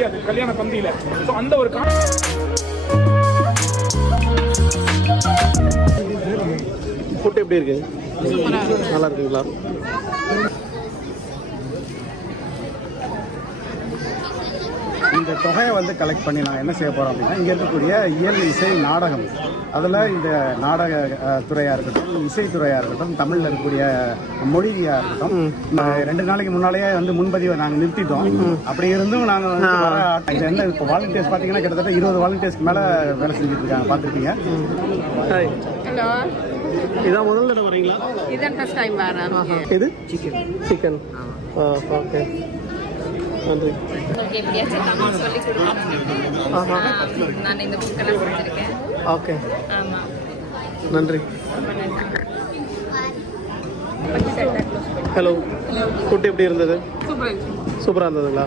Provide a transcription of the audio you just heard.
தெரியாது கல்யாண பந்தியில. ஸோ அந்த ஒரு ஃபுட் எப்படி இருக்கு? நல்லா இருக்குங்களா? இந்த தொகையை வந்து கலெக்ட் பண்ணி நாங்கள் என்ன செய்ய போகிறோம் அப்படின்னா, இங்கே இருக்கக்கூடிய இயல் இசை நாடகம், அதில் இந்த நாடக துறையாக இருக்கட்டும், இசைத்துறையாக இருக்கட்டும், தமிழில் இருக்கக்கூடிய மொழியாக இருக்கட்டும், 2 நாளைக்கு முன்னாலேயே வந்து முன்பதிவை நாங்கள் நிறுத்திட்டோம். அப்படி இருந்தும் நாங்கள் வந்து என்ன இப்போ வாலண்டியர்ஸ் பார்த்தீங்கன்னா கிட்டத்தட்ட 20 வாலண்டியர்ஸ்க்கு மேலே வேலை செஞ்சுட்டு இருக்காங்க, பார்த்துருப்பீங்க. ஹலோ, இதான் முதல் தடவை வரீங்களா? இதான் ஃபர்ஸ்ட் டைம் வரேன். இது சிக்கன். ஓகே, நன்றி. எப்படியாச்சும் தமிழ் சொல்லி கொடுக்கணும். நான் இந்த புக்கெல்லாம் படிச்சிருக்கேன். ஓகே, ஆமாம், நன்றி. ஹலோ, ஃபுட் எப்படி இருந்தது? சூப்பராக இருந்ததுங்களா?